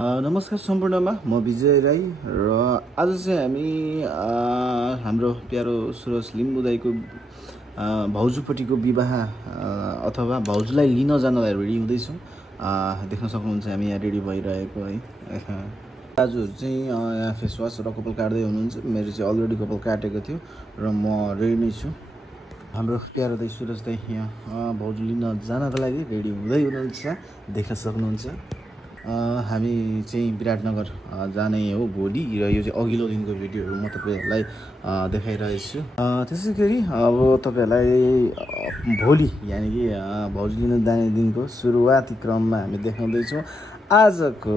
नमस्कार सम्पूर्णमा म विजय राई र आज चाहिँ हामी हाम्रो प्यारो सुरज लिम्बू दाईको भाउजूपट्टिको विवाह अथवा भाउजूलाई लिन जानलाई रेडी हुँदैछौँ। देख्न सक्नुहुन्छ हामी यहाँ रेडी भइरहेको है। दाजुहरू चाहिँ यहाँ फेसवास र कपाल काट्दै हुनुहुन्छ। मेरो चाहिँ अलरेडी कपाल काटेको थियो र म रेडी नै छु। हाम्रो प्यारो दाई सुरज दाई यहाँ भाउजू लिन जानका लागि रेडी हुँदै हुनुहुन्छ, देख्न सक्नुहुन्छ। हामी चाहिँ विराटनगर जाने हो भोलि र यो चाहिँ अघिल्लो दिनको भिडियोहरू म तपाईँहरूलाई देखाइरहेछु। त्यसै गरी अब तपाईँहरूलाई भोलि यानि कि भाउजू लिन जाने दिनको सुरुवाती क्रममा हामी देखाउँदैछौँ आजको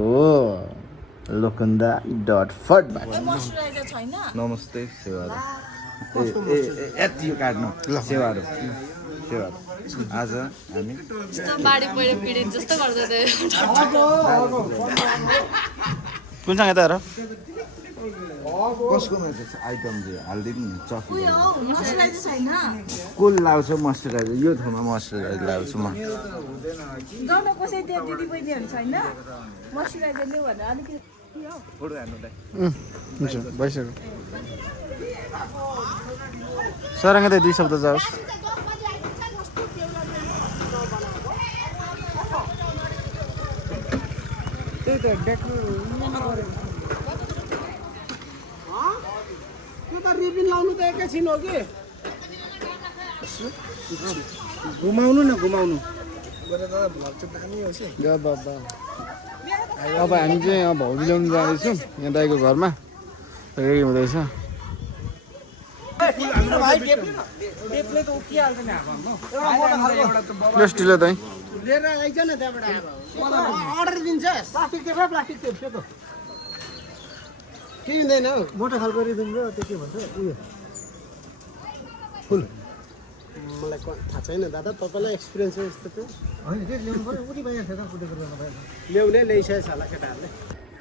लोकन्दा.फटबाट। नमस्ते सेवाहरू यति यो काट्नु सेवाहरू आज हामी कुनसँग यता हेर कसको आइटम चाहिँ हालिदिनु नि चक्की कुल लाउँछ मोइस्चराइजर यो ठाउँमा मोइस्चराइजर लाउँछु म हुन्छ भइसक्यो सरङ त 2 शब्द जाओस्। रिबिन लाउनु त एकैछिन हो कि घुमाउनु न घुमाउनु अब हामी चाहिँ भाउजू ल्याउनु जाँदैछौँ यहाँ दाइको घरमा रेडी हुँदैछ। ढिलो दाइ लिएर आइज न त्यहाँबाट अर्डर दिन्छ प्लास्टिक टेप र प्लास्टिक टेप सेतो के हुँदैन हौ मोटो खालको रिदिम र त्यो के भन्छ उयो फुल मलाई थाहा छैन दादा तपाईँलाई एक्सपिरियन्स हो यस्तो त्यो होइन त्यो ल्याउनु पर्यो उनी भइहाल्छ त कुटेको ल्याउने ल्याइसकेछ होला केटाहरूले।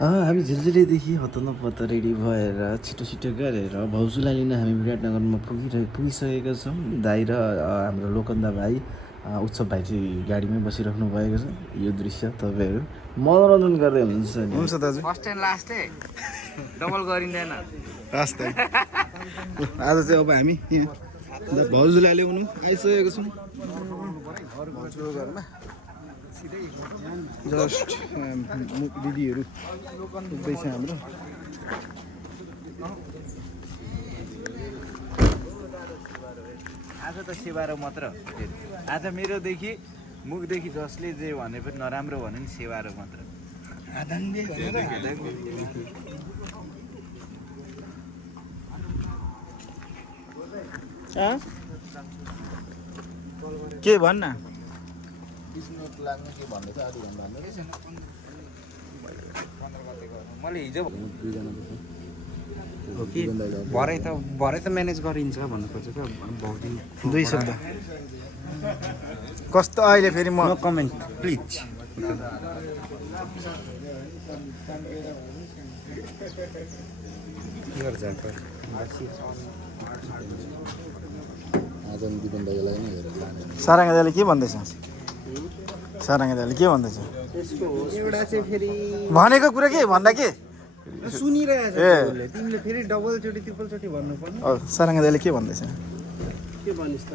हामी झिलझिलेदेखि हतनपत्त रेडी भएर छिटो छिटो गरेर भाउजूलाई लिन हामी विराटनगरमा पुगिसकेका छौँ। दाइ र हाम्रो लोकन्दा भाइ उत्सव भाइ चाहिँ गाडीमै बसिराख्नु भएको छ। यो दृश्य तपाईँहरू मनोरञ्जन गर्दै हुनुहुन्छ नि। हुन्छ दाजु फर्स्ट एन्ड लास्ट डबल गरिँदैन लास्ट आज चाहिँ अब हामी भाउजूलाई ल्याउनु आइसकेको छौँ भाउजूको घरमा। जस्ट दिदीहरू पुग्दैछ हाम्रो। आज त सेवा र मात्र आज मेरोदेखि मुखदेखि जसले जे भने पनि नराम्रो भन्यो नि सेवा र मात्र के भन्न मैले हिजो भरे त म्यानेज गरिन्छ भन्नु खोजेको बहुत दिन 2 शब्द कस्तो अहिले फेरि म कमेन्ट प्लिज सारङ्गा दाइले के भन्दैछ? सारङ्गा दाइले के भन्दैछ? एउटा चाहिँ फेरि भनेको कुरा के भन्दा के सुनिरहेछ तिमीले फेरि डबल चोटि ट्रिपल चोटि भन्नुपर्ने। सारङ्गा दाइले के भन्दैछ? के भनिस् त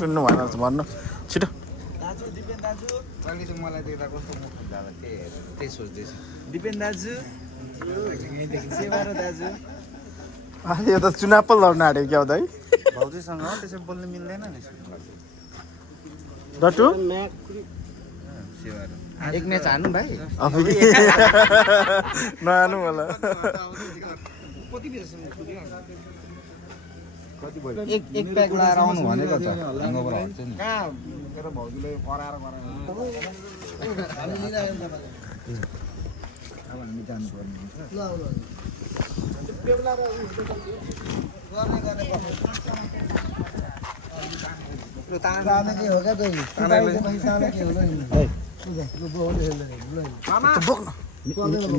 सुन्नु भएन भन्नु छिटो। दाजु दिपेन दाजु अहिले चाहिँ मलाई देख्दा कस्तो मुख जाला त्यही सोच्दैछु। दिपेन दाजु सेवा र दाजु यो त चुनाव पो लड्न आँट्यो क्या दाइ भाउजूसँग त्यसै बोल्नु मिल्दैन नि डटु सेवा एक म्याच हान्नु भाइ नहानु होला। एक प्याक लाएर आउनु भनेको त हाँगोबाट हट्छ नि कहाँ मेरो भाउजूले कराएर अब हामी जानुपर्ने हुन्छ ल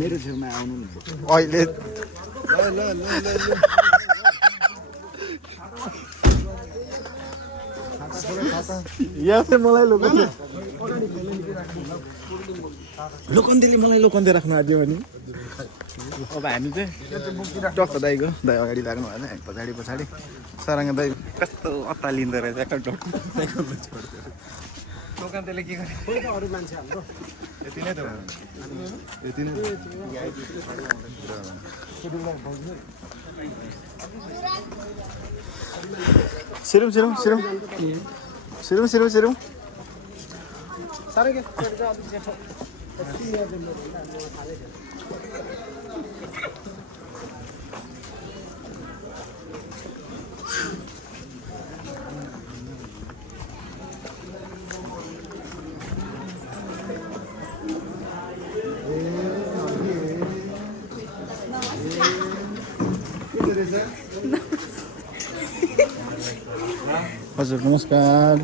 मेरो छेउमा आउनु नि अहिले यहाँ चाहिँ मलाई लोक लोकन्देले मलाई लोकन्दे राख्नु आँट्यो भने अब हामी चाहिँ टक्क दाईको दाई अगाडि लाग्नु भएन हामी पछाडि पछाडि सारङ्ग दाई कस्तो अत्तालिँदो रहेछ लोकन्देले के गरे कोही त अरू मान्छे हाम्रो यति नै त यति नै सिरुम सिरुम सिरुम सिरुम सिरुम सिरुम साह्रै के हजुर नमस्कार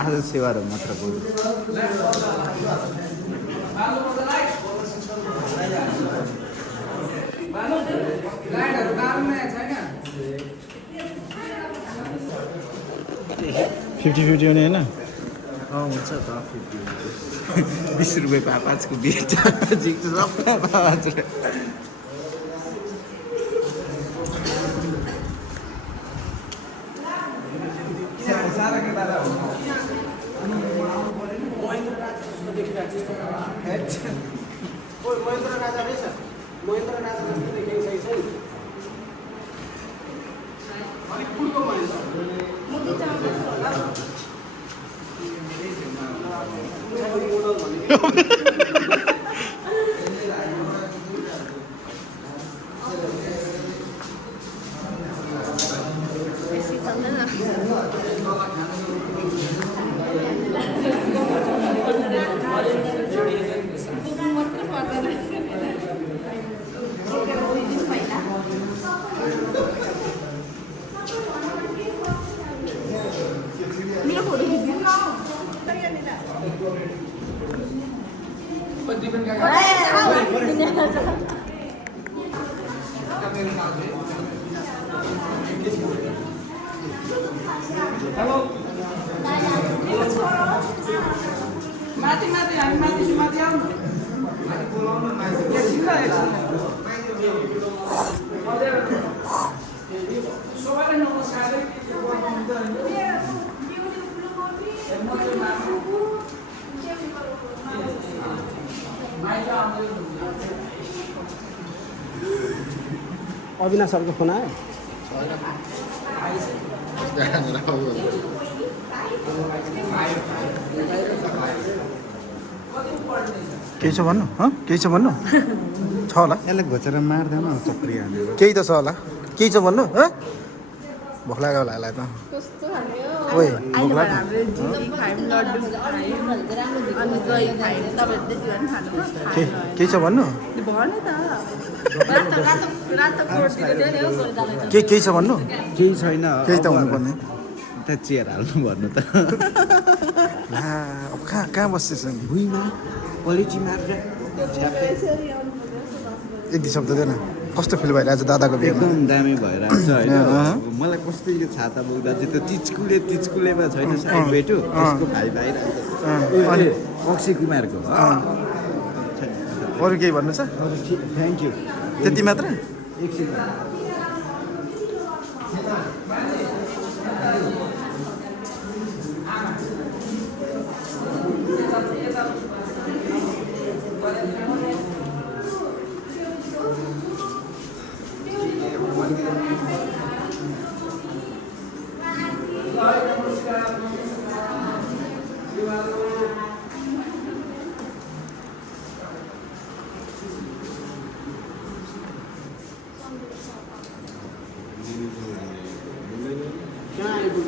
आज सेवा र मात्र बोल्नु फिफ्टी फिफ्टी हुने होइन हुन्छ त 20 रुपियाँ पाँचको बिहे जित्छु सबै पाँच महेन्द्र राजा रहेछ महेन्द्र राजा जस्तो देखेको छैन अलिक ठुलो महेन्द्र अविनाश सरको फोन आयो केही छ भन्नु केही छ भन्नु छ होला यसलाई घोचेर मार्दैन चक्री हानेर केही त छ होला केही छ भन्नु भोक लाग्यो होला यसलाई त ओइ भोक केही छ भन्नु केही छ भन्नु केही छैन केही त हुनुपर्ने त चेयर हाल्नु भन्नु त ला अब कहाँ बस्दैछ नि भुइँमा क्वालिटी मारेर एक दुई शब्द देन कस्तो फिल भइरहेछ दादाको बिहेमा एकदम दामी भइरहेको छ होइन मलाई कस्तो यो छाता बोक्दा चाहिँ त्यो तिचकुलेमा छैन साइड बेटो त्यसको भाइ भाइ अक्षय कुमारको अरू केही भन्नु छ थ्याङ्क यू त्यति मात्र एकछिन हाम्रो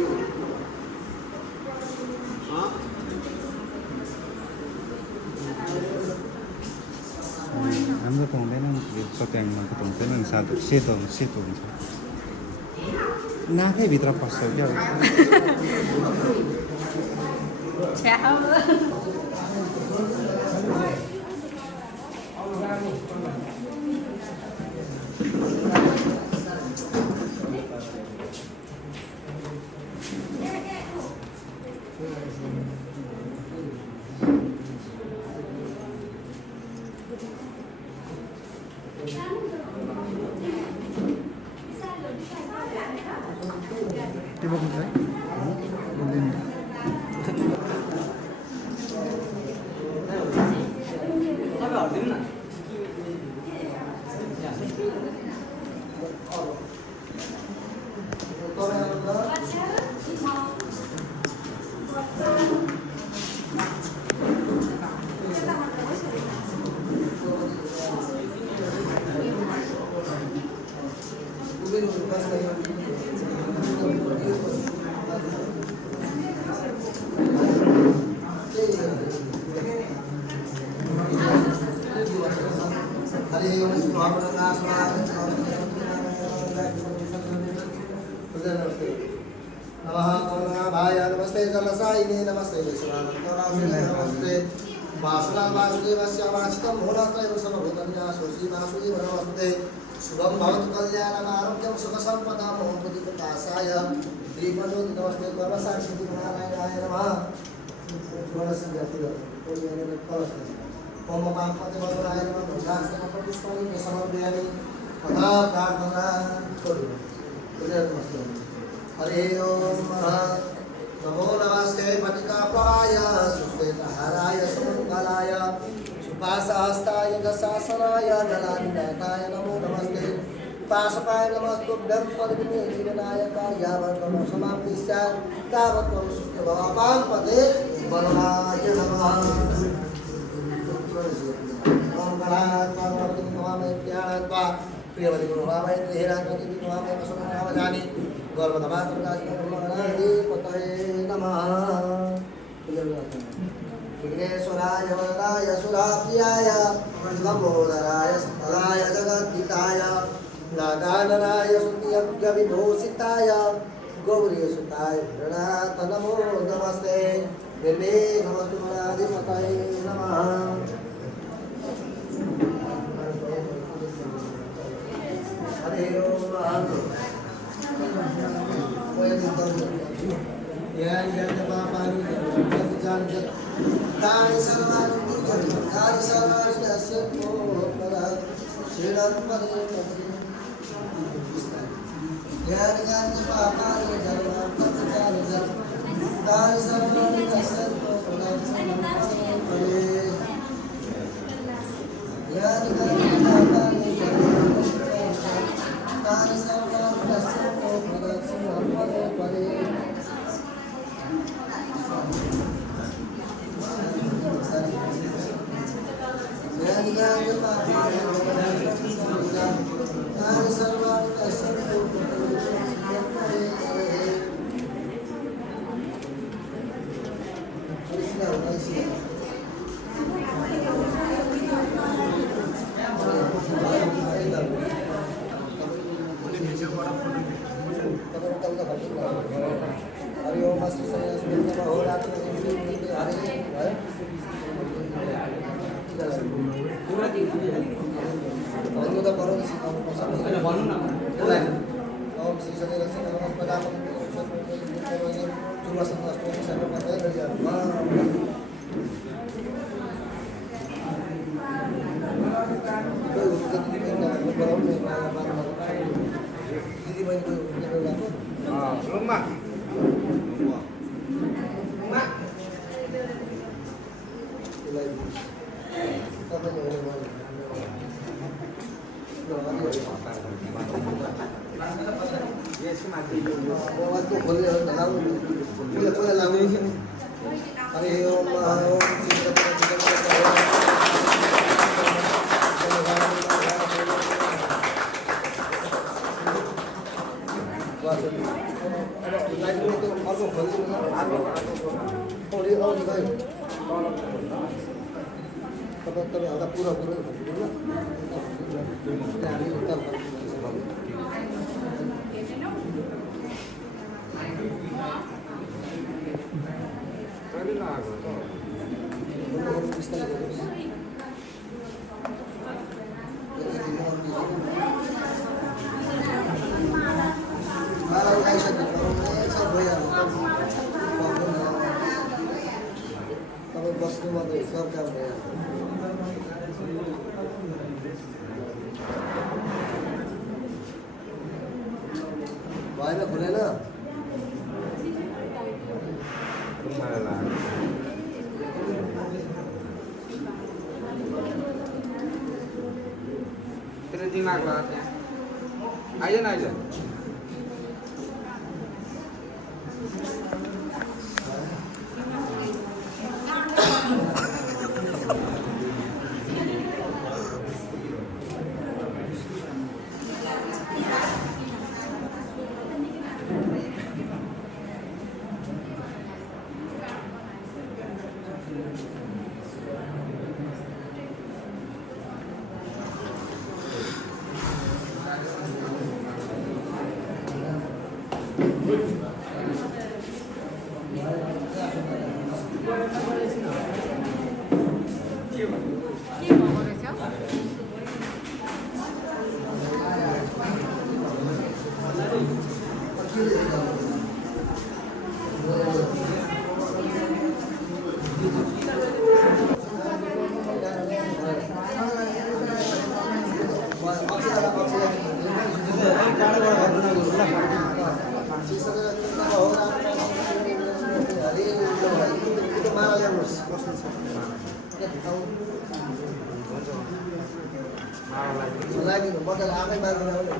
त हुँदैन नि सत्याङ्गको त हुँदैन नि सातो सेतो सेतो हुन्छ नाकैभित्र पस्छ क्या नमस्ते जलसायिने नमस्ते नमस्ते वासुना वासुदेवस्य वासितं भोलात्रयं सर्वभूतनिवासोऽसि वासुदेव नमस्ते शुभं भवतु कल्याणम् आरोग्यं सुखसम्पदां मोहमुदितकासाय श्रीपदोति नमस्ते कर्मसाक्षिति नारायणाय नमः ओम पापते वरदाय नमः धर्मास्ते पुष्पाणि समर्पयामि तथा प्रार्थना करोमि हरे ओम नमो नमस्ते पतिकापाय सुश्वेतहाराय सुमङ्गलाय सुपासहस्ताय दशासनाय दलानिनाथाय नमो नमस्ते पाशपाय नमस्तुभ्यं पद्मिनीनायकाय यावत्त्वं समाप्तिस्यात् तावत्त्वं सुखभवापां पदे बलवाय नमः ओम गणात्मा गणपति नमामि ज्ञानात्मा प्रियवति नमामि हेरात्मति नमामि वसुनमामि गर्भधमात्मकास्मरणि पतये नमः विघ्नेश्वराय वरदाय सुराप्रियाय लम्बोदराय स्थलाय जगद्धिताय नागाननाय स्तुत्यविभूषिताय गौरीसुताय प्रणनाथ नमो नमस्ते निर्विघ्नमस्तुमनाधिपतये नमः हरे ओम तानि सर्वाणि नश्यन्तो श्रीरत्पदे ज्ञानि पापानि जन्मान्तकानि तानि सर्वाणि नश्यन्तो ज्ञानि पापानि तानि सर्वाणि नश्यन्तो परे तपाईँ बस्नुमा त हिसाब काम भयो भएन खुलेन तेरो दिमाग लगा त्यहाँ आइज न आइज लगाइदिनु मजाले आफै मार्नु आउने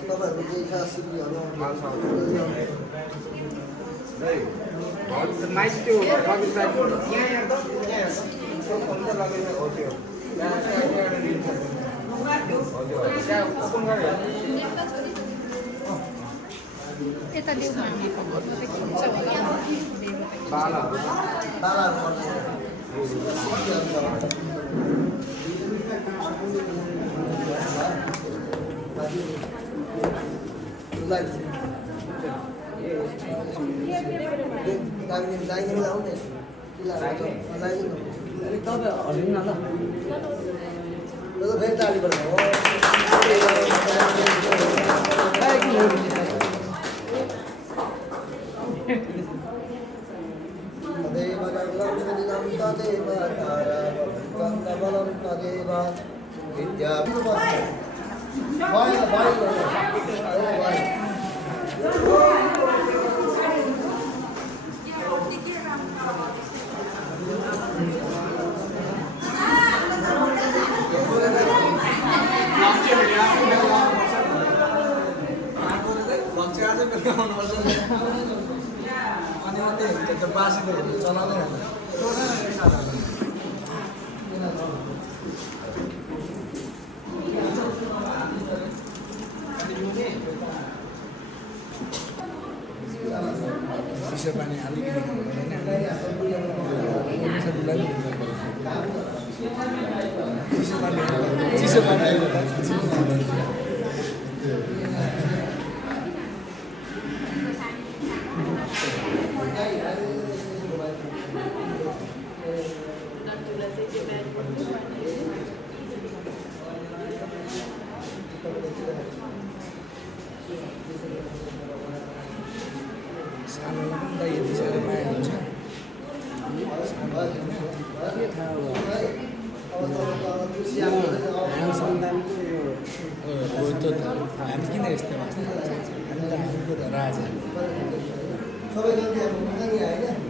तपाईँहरू केही छ सिक्रीहरू माइस त्यो यता देउमा लगाइदिनु आउने तपाईँ हरिनु न ल फेरि तालीबाट अनि मात्रै हुन्छ बासी त चलाउँदै चिसो पानी अलिकति चिसो पानी सानोलाई यति साह्रो माया हुन्छ के थाहा हाम्रो सन्तानको यो हामी किन यस्तो भएको हामी त हाम्रो त राजा सबै गल्तीहरू हुन्छ नि होइन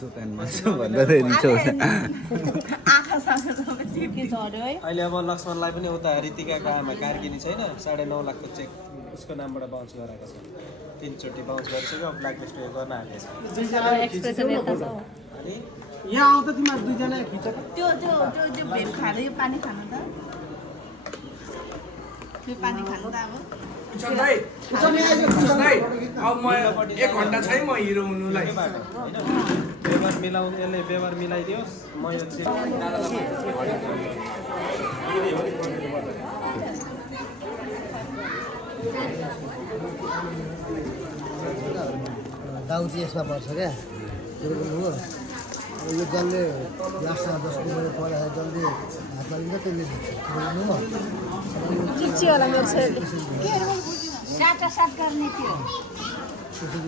दोकानमा छु भन्दा त रिसाउँछ के झर्यो है अहिले अब लक्ष्मणलाई पनि उता ऋतिकाको आमा कार्किनी छैन 9.5 लाखको चेक उसको नामबाट बाउन्स गराएको छ 3 चोटि बाउन्स गरिसक्यो ब्ल्याक लिस्ट गर्न आएको छ एक्सप्रेसन यता छ अनि यहाँ आउँदा तिमीहरू दुईजना खिचेको त्यो भेट खाँदै यो पानी खानु त त्यो पानी खानु त अब म 1 घण्टा छैन म हिरो हुनुलाई व्यवहार मिलाउनु यसले व्यवहार मिलाइदियोस् म यो दाउजी यसमा पर्छ क्या त्यो हो यो जसले लास्टमा 10 रुपियाँ पर्दाखेरि जसले हातमा लिन्छ त्यसले बुझ्नु हो चिची होला मेरो छोरीले साटासाट गर्ने थियो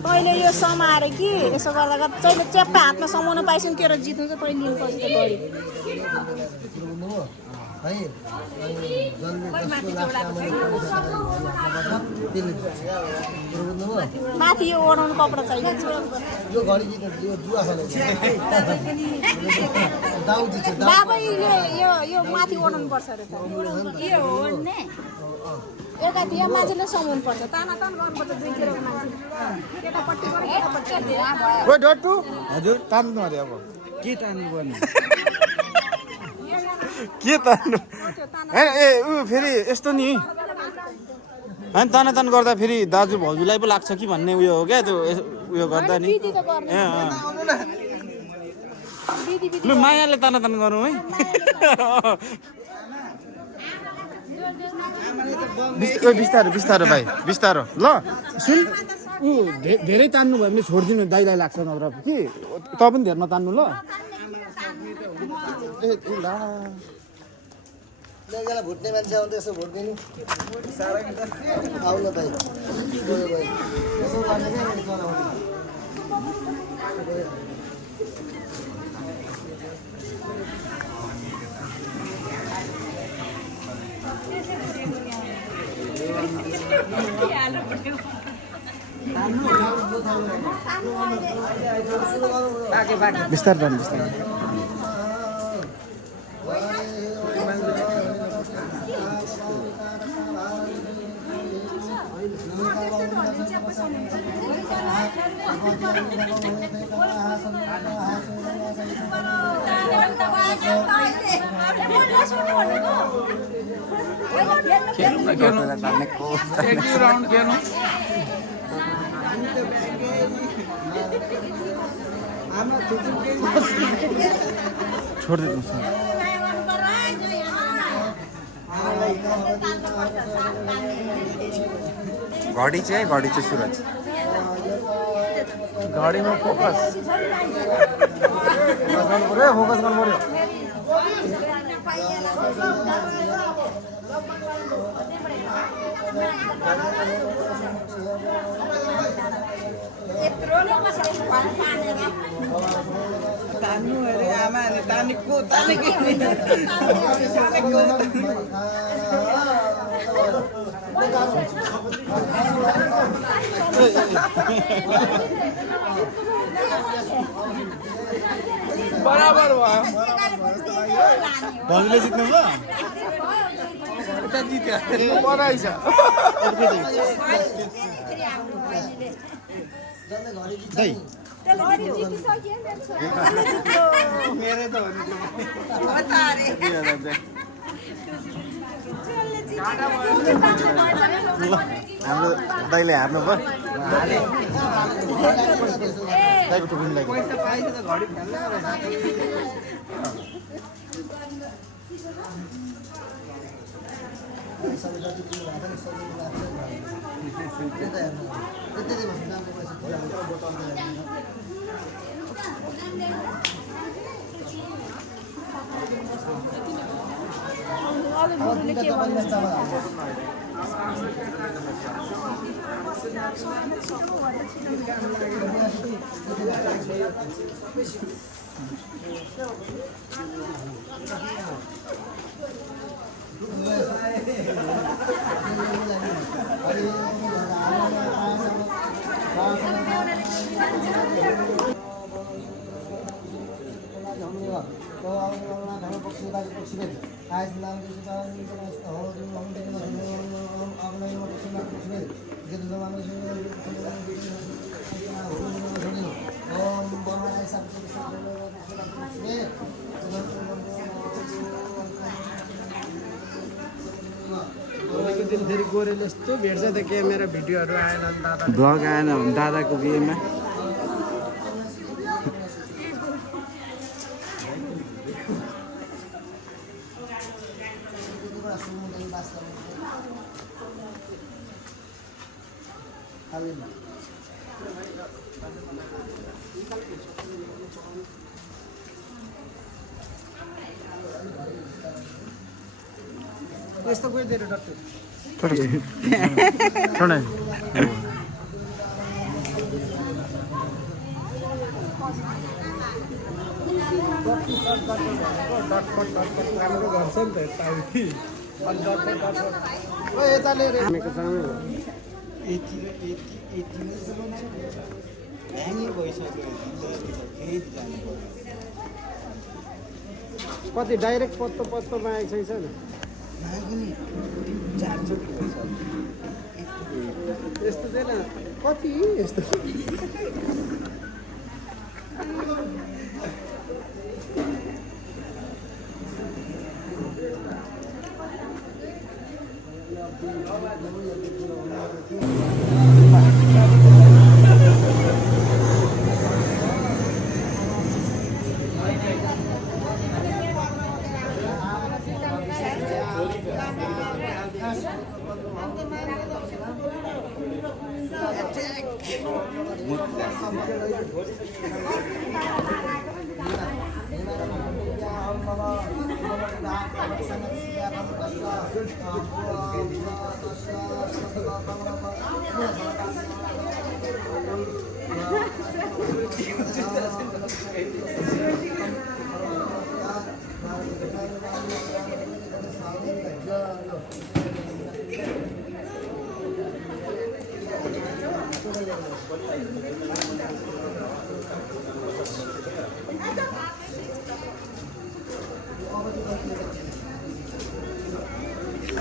पहिले यो समाएर कि यसो गर्दा गर्दा जहिले च्याप्पा हातमा समाउनु पाइसक्यो के र जित्नु चाहिँ पहिले लिनुपर्छ त्यो गरी बुझ्नु हो है जसले जसको लास्टमा त्यसले बुझ्नु हो माथि यो ओढाउनु कपडा चाहिन्छ यो घडी जित्नु यो जुवा खेलेको दाउजी चाहिँ बाबैले यो माथि ओढाउनु पर्छ अरे त के हो नि एकातिर यहाँ मान्छेले समाउनु पर्छ ताना तान गर्नुपर्छ 2 किलोको मान्छे केटापट्टिबाट केटापट्टि ओ डट्टु हजुर तान्नु अरे अब के तान्नु पर्ने के तान्नु ए ऊ फेरि यस्तो नि अनि तान गर्दा फेरि दाजु भाउजूलाई पो लाग्छ कि भन्ने उयो हो क्या त्यो उयो गर्दा नि बिदी त गर्ने बिदी लु मायाले तान गरौँ है बिस्तारो भाइ बिस्तारो ल सुन ऊ धेरै तान्नु भयो भने छोडिदिनु दाइलाई लाग्छ नत्र कि त पनि धेरै नतान्नु ल ए ला एकजना भुट्ने मान्छे आउँदा यसो भुट्दिनु आउन भाइ गयो भाइ यसो गर्ने क्या मैले चलाउने बिस्तार जानु बिस्तार छोड़ देते हैं घडी चाहिँ सुरज घडीमा फोकस गर्नु पर्यो तान्नु अरे आमाले तानेको बराबर भयो भाउजूले जित्नु भयो उता जित्यो बराइछ दाइ मेरो त हो हाम्रो दाइले हार्नु भयो दाइको टुप्पी लागि पैसा पाइन्छ त घडी खेल्न भोलिको दिन फेरि गोरेले यस्तो भेट्छ त क्यामेरा भिडियोहरू आएन नि दादा भ्लग आएन भने दादाको बिहेमा यस्तो कोही दिएर डक्टर छोड राम्रो गर्छ नि त यताउति यताले हामीको चाहिँ कति डाइरेक्ट पत्तो पत्तोमा आएको छैन यस्तो चाहिँ कति यस्तो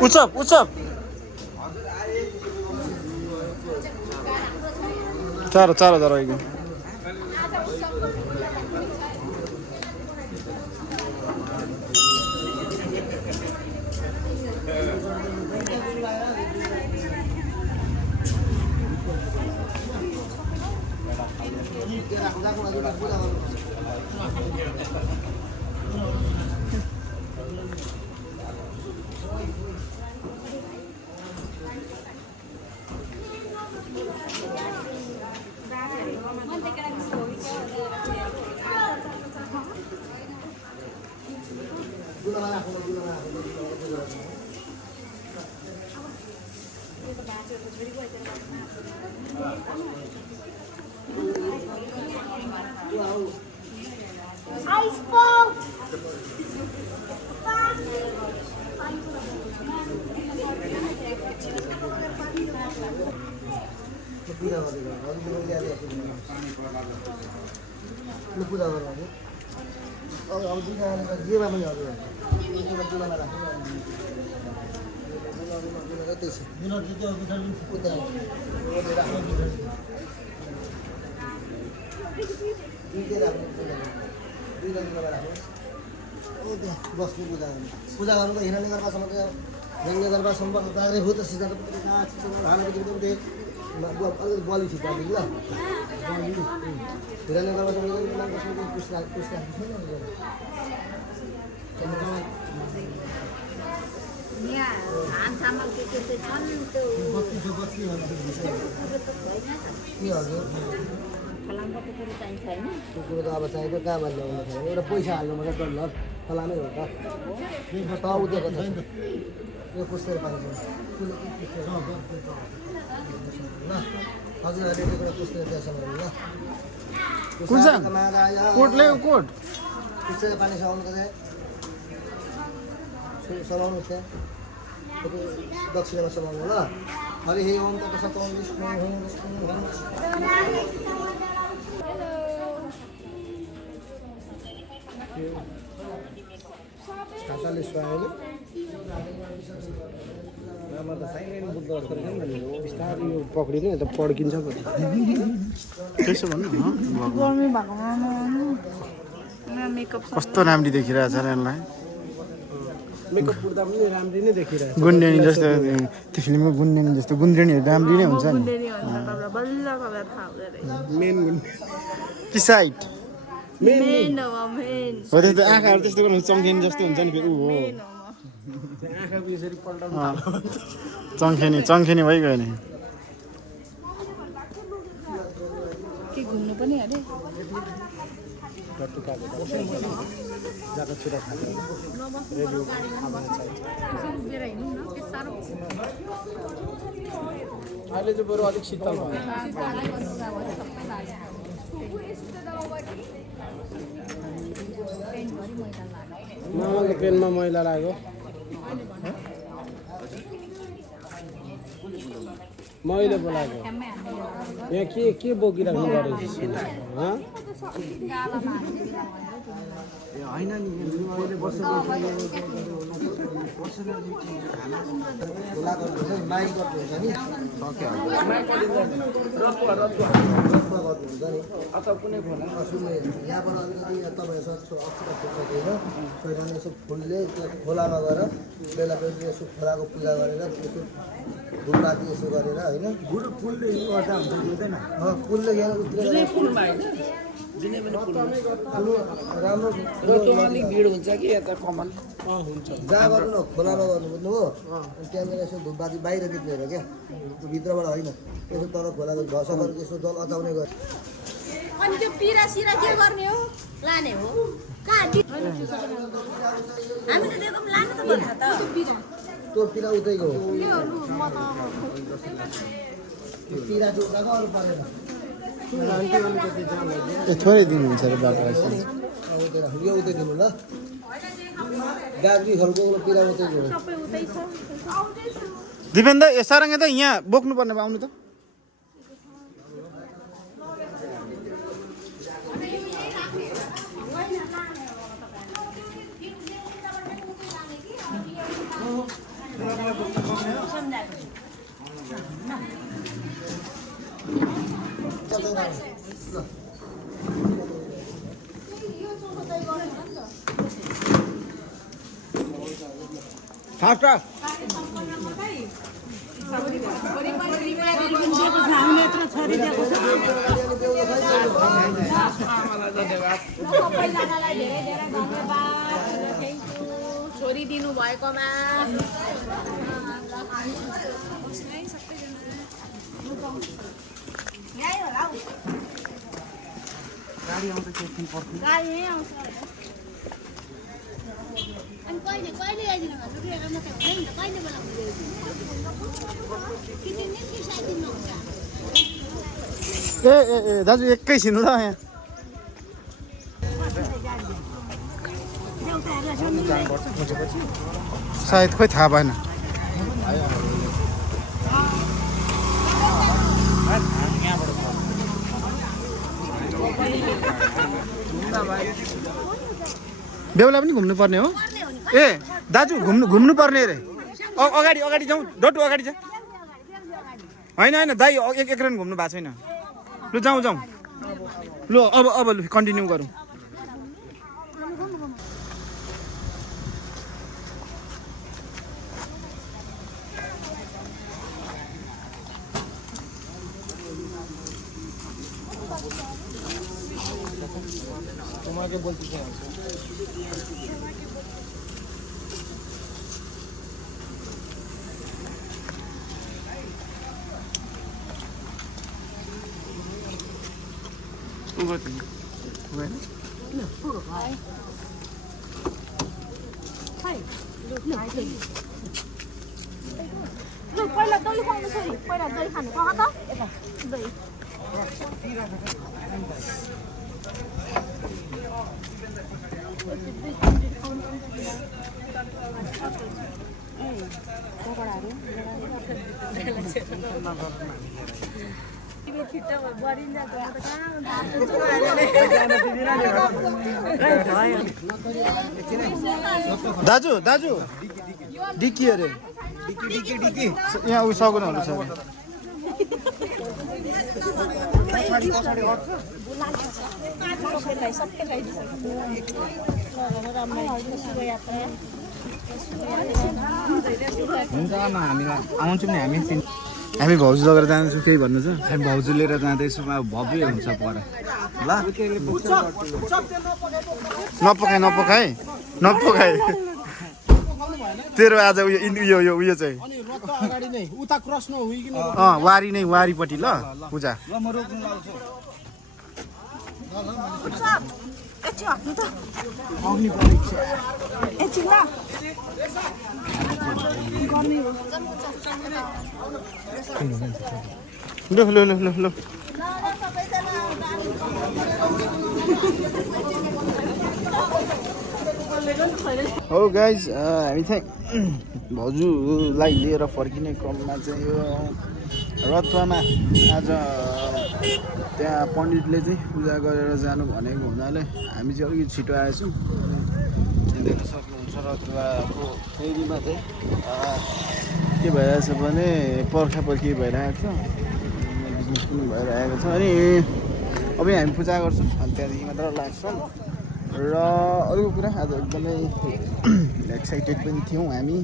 उचप उचप चार 4000 आइगयो पूजा गर्नु अब दुईजना जेमा पनि हजुर बस्नु पूजा गर्नु त हिँड्ने गर्पासम्म त हिँड्ने गर्पासम्म काँग्रे हो त सिधा अलिक बलि थियो त्यहाँदेखि ल हिँड्ने गर्पासम्म त्यो कुरो त अब चाहिन्छ कहाँमा ल्याउनु छैन एउटा पैसा हाल्नु मात्रै डल्लो फलामै हो त उद्योग छ यो पुस्तेर पाइन्छ ल हजुरहरूले त्यो कुरा पुस्तेर त्यसो गर्नु ल कोटले कोट पुस्तेर पानी सघाउनु त सघाउनु त्यहाँ दक्षिणमा सघाउनु ल हरि हे ओम तत् सत् ओम विष्णु ओम विष्णु मजाले सुहाएन बिस्तारै यो पक्रिनु त पड्किन्छ त्यसो भन्नु गर्मी भएकोमा मेकअप कस्तो राम्री देखिरहेछ र यसलाई मेकअप पुर्दा पनि राम्री नै देखिरहेछ गुन्डेनी जस्तो त्यो फिल्ममा गुन्डेनी जस्तो गुन्द्रेनीहरू राम्री नै हुन्छ नि बल्ल कला थाहा हुँदैन मेन कि साइड मेन हो मेन हो त्यस्तो आँखाहरू त्यस्तो गर्नु चम्किनी जस्तो हुन्छ नि फेरि ऊ हो आँखाको यसरी पल्टाउनु चङ्खेनी भइगयो नि के घुम्नु पनि अरे जाँदा छुरा खान्छ अहिले चाहिँ बरु अलिक शीतल भयो मामाको पेनमा मैला लाग्यो मैले बोलाएको यहाँ के बोकिराख्नु पऱ्यो होइन नि मैले अथवा कुनै खोला यहाँबाट अलिकति तपाईँहरूसँग अक्षर यसो फुलले त्यो खोलामा गएर बेला बेला यसो खोलाको पूजा गरेर यसो धुपबाती यसो गरेर होइन फुलले गर्दा हुन्छ हुँदैन फुलले गएर उत्रेर राम्रो अलिक भिड हुन्छ कि यता कमल हुन्छ जहाँ गर्नु न खोलामा गर्नु बुझ्नु हो अनि त्यहाँनिर यसो धुपबाती बाहिर निक्लेर क्या भित्रबाट होइन यसो तर खोलाको घसहरू यसो जल अचाउने गर्छ अनि त्यो पिरा सिरा के गर्ने हो लाने हो कहाँ हामी त त्यो लानु त भन्छ त त्यो पिरा उतैको हो पिरा चाहिँ उताको अरू परेन थोरै दिनुहुन्छ अरे बाटो यो उतै दिनु ल गाग्री खालको पिरा उतैको हो दिपेन दा सारङ्गे त यहाँ बोक्नु पर्ने आउनु त सबैजनालाई धेरै धेरै धन्यवाद छोरी दिनु भएकोमा गाडी आउँछ अनि कहिले कहिले आइदिनु भएको मात्रै हुँदैन नि त कहिले बेला ए ए ए दाजु एकैछिन ल यहाँ सायद खोइ थाहा भएन बेहुला पनि घुम्नु पर्ने हो ए दाजु घुम्नु पर्ने रे अगाडि अगाडि जाउँ डटु अगाडि जा होइन होइन दाइ एक राउन्ड घुम्नु भएको छैन लु जाउँ लु अब लु कन्टिन्यू गरौँ তোমাকে বলতে চাই लु पहिला दही खुवाउनु छोरी पहिला दही खानु कहाँ त यता दही दाजु दाजु डिक्की अरे यहाँ उयो सगुनहरू छ हुन्छ हामीलाई आउँछौँ नि हामी भाउजू लगेर जान्छौँ केही भन्नु छ हामी भाउजू लिएर जाँदैछौँ अब भव्य हुन्छ पर ल नपकाए तेरो आज उयो उयो चाहिँ अगाडि नै उता क्रस नहुइकिन वारी नै वारीपट्टि ल पूजा ल म रोक्नु लाउँछु एकछिन हट्नु त अग्नि परीक्षा एकछिन ल ल हो गाइज हामी चाहिँ भाउजूलाई लिएर फर्किने क्रममा चाहिँ यो रथुवामा आज त्यहाँ पण्डितले चाहिँ पूजा गरेर जानु भनेको हुनाले हामी चाहिँ अलिकति छिटो आएछौँ देख्न सक्नुहुन्छ रथुवाको फेरीमा चाहिँ के भइरहेछ भने पर्खापर्खी भइरहेको छ बिजनेस पनि भइरहेको छ अनि अब हामी पूजा गर्छौँ अनि त्यहाँदेखि मात्र लाग्छौँ र अरूको कुरा आज एकदमै एक्साइटेड पनि थियौँ हामी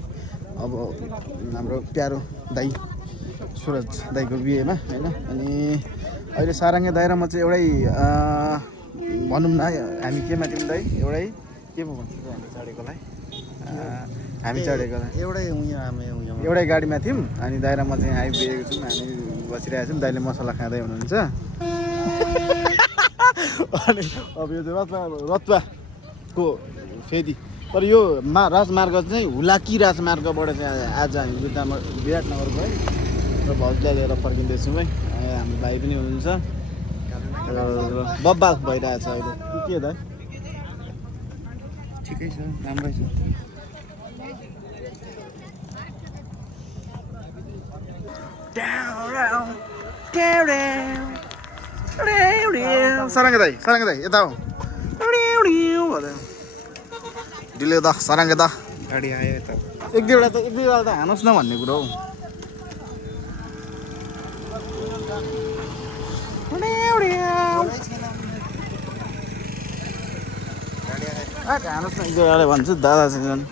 अब हाम्रो प्यारो दाइ सुरज दाइको बिहेमा होइन अनि अहिले सारङ्गे दाइरामा चाहिँ एउटै भनौँ न हामी केमा थियौँ दाइ एउटै के पो भन्छ हामी चढेकोलाई हामी चढेकोलाई एउटै गाडीमा थियौँ अनि दाइरामा चाहिँ आइपुगेको छौँ हामी बसिरहेको छौँ दाइले मसला खाँदै हुनुहुन्छ अनि अब यो चाहिँ रथुवाको फेदी तर यो राजमार्ग चाहिँ हुलाकी राजमार्गबाट चाहिँ आज हामी विराटनगर गयो र भाउजूलाई लिएर फर्किँदैछौँ है हाम्रो भाइ पनि हुनुहुन्छ बब्बाल भइरहेछ अहिले के दाइ ठिकै छ राम्रै छ सारङ्गे दाइ यता हो ढिलो दा सारङ्गे दा गाडी आयो यता एक दुईवटा त हानुहोस् न भन्ने कुरो हौ हानुहोस् न एक दुईवटा भन्छु दादा चाहिँ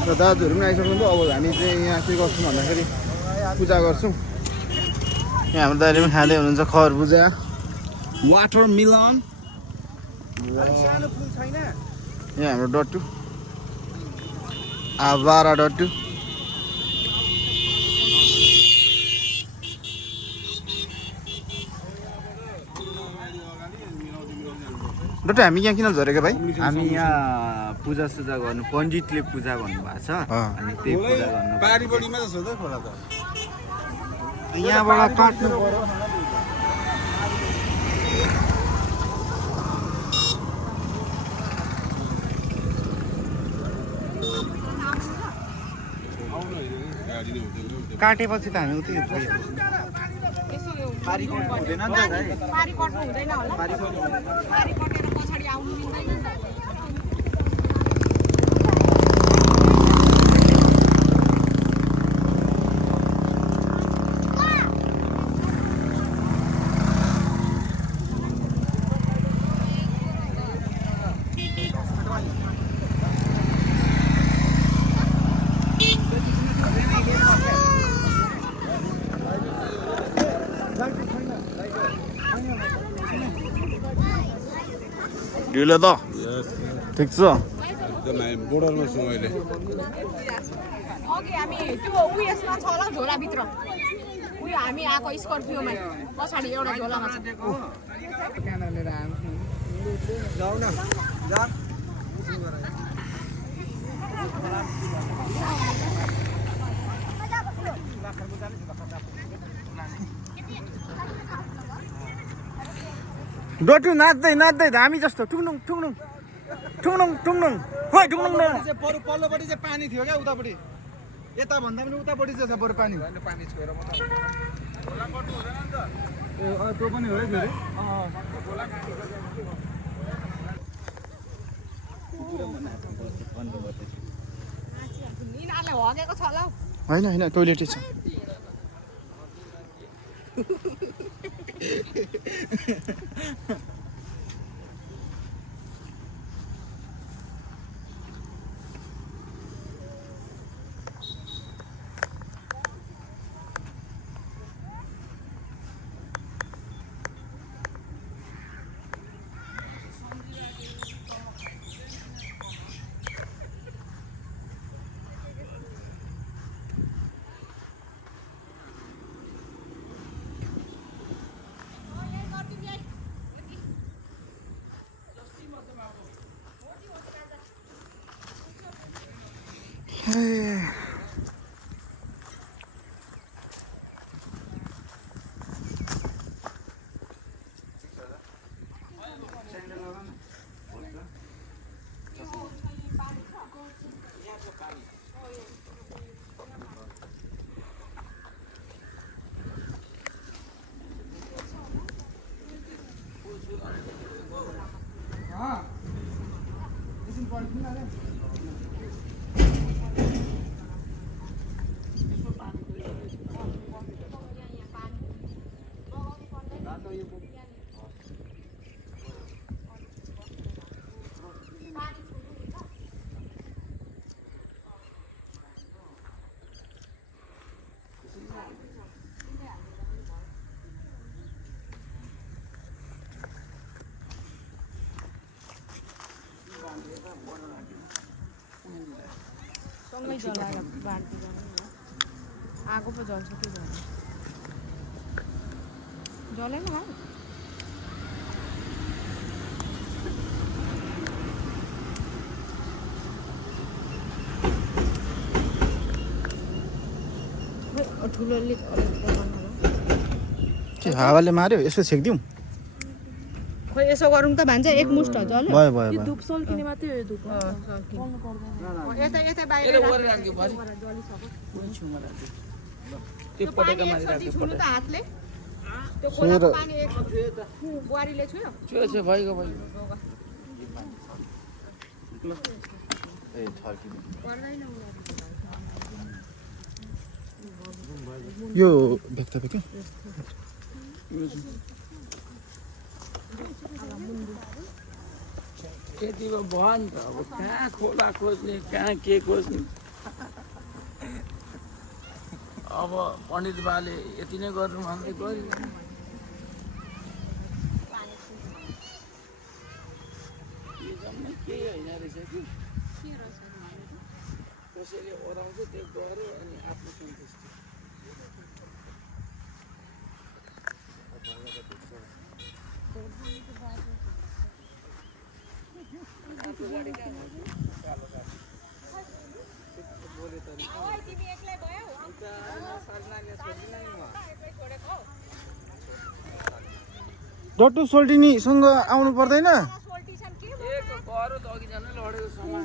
र दाजुहरू पनि आइसक्नुभयो अब हामी चाहिँ यहाँ के गर्छौँ भन्दाखेरि पूजा गर्छौँ यहाँ हाम्रो दाइले पनि खाँदै हुनुहुन्छ खरबुजा वाटर मिलन यहाँ हाम्रो डट्टु आवारा डट्टु डट्टु हामी यहाँ किन झरेको भाइ हामी यहाँ पूजा सुजा गर्नु पण्डितले पूजा गर्नुभएको छ अनि त्यही पूजा गर्नु यहाँबाट काट्नु पर्यो काटेपछि त हामी उतै पारी कट्नु हुँदैन होला पारी कटेर पछाडि आउनु मिल्दैन ढिलो त ठिक छ बोर्डरमा छु मैले अघि हामी त्यो उयसमा छ होला झोलाभित्र उयो हामी आएको स्कर्पियोमा पछाडि एउटा झोलामा छ डट्टु नाच्दै नाच्दै धामी जस्तो टुङनुङ टुङनुङ टुङनुङ टुङनुङ खोइ टुङनुङ पल्लोपट्टि चाहिँ पानी थियो क्या उतापट्टि यता भन्दा पनि उतापट्टि चाहिँ छ बरु पानी पानी छोएर म त्यो पनि हो है फेरि यिनीहरूले हगेको छ होला हौ होइन होइन टोइलेटै छ सँगै जलाएर बाँड्दै आगो पो जल्छ के जल्छ जलेन भाइ ठुलोले के हावाले मार्यो यसो छेकिदिउँ खोइ यसो गरौँ त भन्छ एक मुष्ट जल्यो भयो भयो भयो धुप सल्किने मात्रै हो धुप यता यता बाहिर त्यो पानी एकचोटि छुनु त हातले त्यो खोलाको पानी एक बुहारीले छुयो यो भेक्ता भेक्यो त्यति भयो नि त अब कहाँ खोला खोज्ने कहाँ के खोज्ने अब पण्डित बाले यति नै गर्नु भन्दै गऱ्यो केही होइन रहेछ कि कसैले ओराउँछ त्यो गऱ्यो अनि आफ्नो सन्तुष्टि डट्टु सोल्टिनीसँग आउनु पर्दैन गऱ्यो त अघि जानु लडेको सामान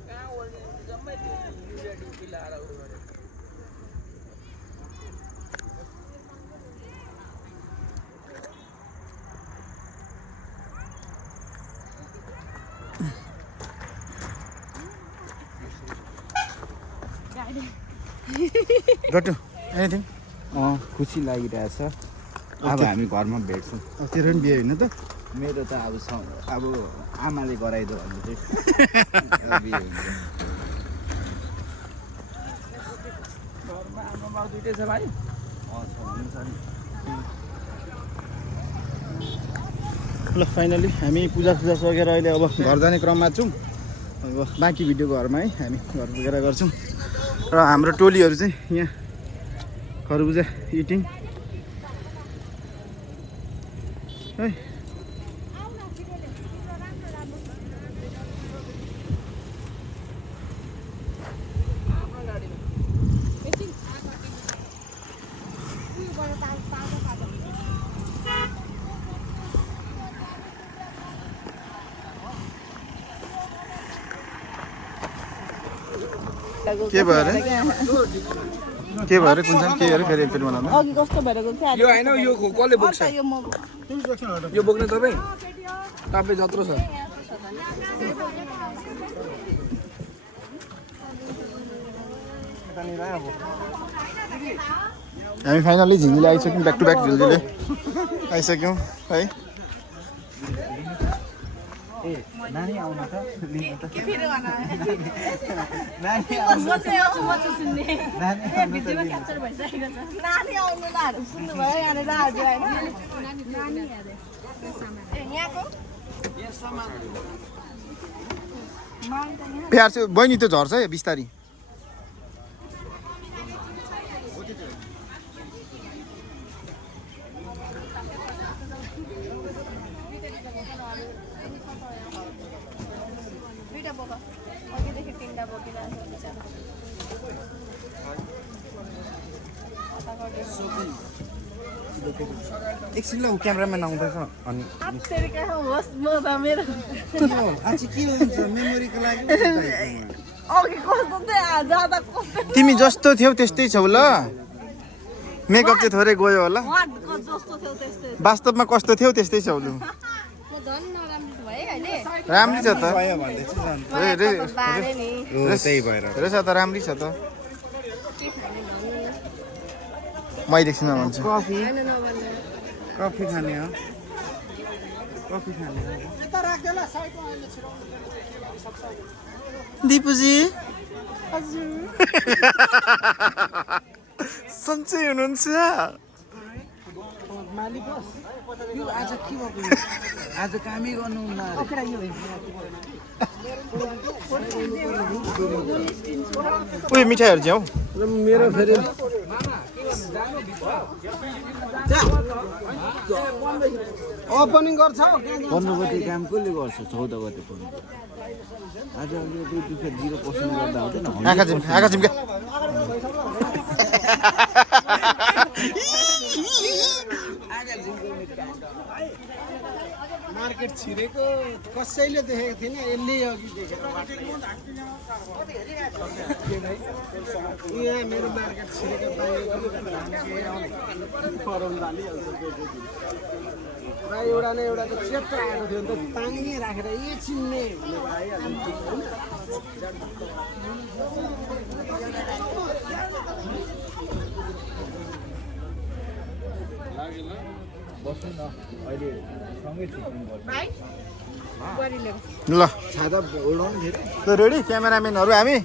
कहाँ ओल्ने जम्मै त्यो युरिया ड्युटी लाएर उयो गरेको डट्टु एनिथिङ खुसी लागिरहेछ अब हामी घरमा भेट्छौँ तेरो पनि बिहे होइन त मेरो त अब आमाले गराइदियो भने चाहिँ बिहे हुन्छ घरमा आमा बाउ दुइटै छ भाइ हुन्छ नि ल फाइनली हामी पूजा सकेर अहिले अब घर जाने क्रममा छौँ। अब बाँकी भिडियो घरमा है हामी घर पुगेर गर्छौँ। र हाम्रो टोलीहरू चाहिँ यहाँ खरबुजा इटिङ है। के भएर कुन चाहिँ के भएर फेरि एकचोटि बनाउँदा अघि कस्तो भएर गएको थियो यो होइन यो कसले बोक्छ यो म यो बोक्ने तपाईँ जत्रो छ हामी फाइनली झिङ्गिले आइसक्यौँ ब्याक टु ब्याक झिल्लीले आइसक्यौँ है। नानी आउनु त प्यार चाहिँ बहिनी त्यो झर्छ है बिस्तारी। एकछिन ल क्यामेराम्यान आउँदैछ अनि आज के हुन्छ मेमोरीको लागि अघि कस्तो थियो जाँदा कस्तो तिमी जस्तो थियौ त्यस्तै छौ ल। मेकअप चाहिँ थोरै गयो होला। जस्तो थियो त्यस्तै वास्तवमा कस्तो थियौ त्यस्तै छौ लु। झन् नराम्रो भयो अहिले राम्रै छ त भयो भन्दै बारे नि त्यही भएर रहेछ त राम्रै छ त। म एकछिनमा भन्छु। कफी खाने हो कफी खाने हो दिपुजी सन्चै हुनुहुन्छ? यो आज के भएको आज कामै गर्नु उयो मिठाईहरू चाहिँ हौ मेरो फेरि ओपनिङ गर्छ 15 गते काम कसले गर्छ 14 गते पनि आज अलिअलि 0% गर्दा हुँदैन आँखा झिम्का मार्केट छिरेको कसैले देखेको थिएन यसले अघि देखेर यहाँ मेरो मार्केट छिरेको र एउटा न एउटा त चेप्टो आएको थियो नि त ताङ्गे राखेर एकछिन नै ल छाता ओढाउनु फेरि त रेडी क्यामेराम्यानहरू हामी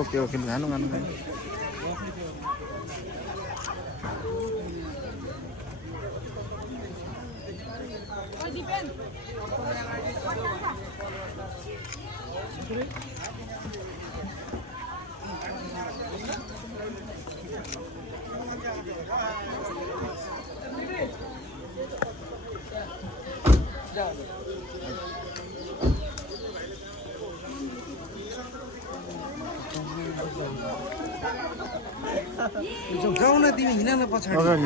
ओके ओके खानु जाऊ न तिमी हिँड न पछाडि अगाडि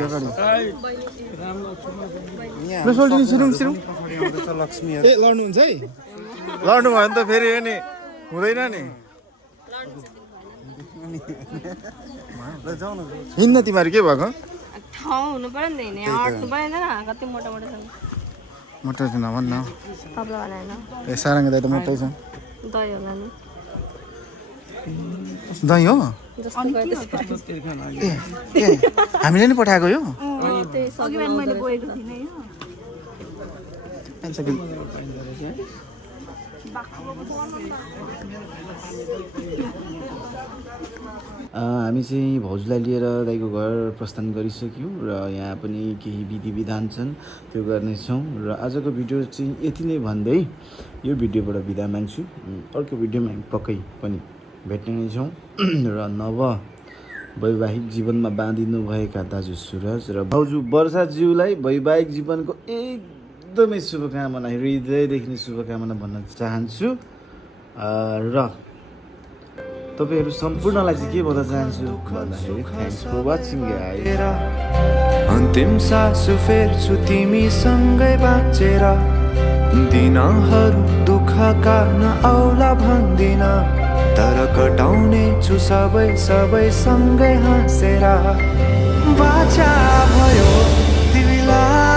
लक्ष्मी ए लड्नुहुन्छ है लड्नु भयो भने त फेरि नि हुँदैन नि हिँड्न तिमीहरू के भएको ठाउँ हुनु पर्यो नि त अट्नु पर्दैन कति मोटा मोटा छ मोटो चाहिँ नभन्न पतला वाला होइन ए सारङ्ग दाइ त मोटै छ दही होला नि दही हो जस्तो गयो ए हामीले नि पठाएको यो अघि बिहान मैले बोकेको थिइनँ हामी चाहिँ भाउजूलाई लिएर दाइको घर प्रस्थान गरिसक्यौँ र यहाँ पनि केही विधि विधान छन् त्यो गर्नेछौँ र आजको भिडियो चाहिँ यति नै भन्दै यो भिडियोबाट बिदा माग्छु। अर्को भिडियोमा हामी पक्कै पनि भेट्ने नै छौँ र नव वैवाहिक जीवनमा बाँधिनु भएका दाजु सुरज र भाउजू वर्षाज्यूलाई वैवाहिक जीवनको एकदमै शुभकामना, हृदयदेखि नै शुभकामना भन्न चाहन्छु र तपाईहरु सम्पूर्णलाई चाहिँ के भन्न चाहन्छु भन्दाखेरि थ्याङ्क्स फर वाचिङ गाइस। अन्तिम सासु फेर्छु तिमीसँगै बाँचेर, दिनहरू दुःखका नआउला भन्दिन, तर कटाउने छु सबै सँगै हाँसेर। बाचा भयो तिमीलाई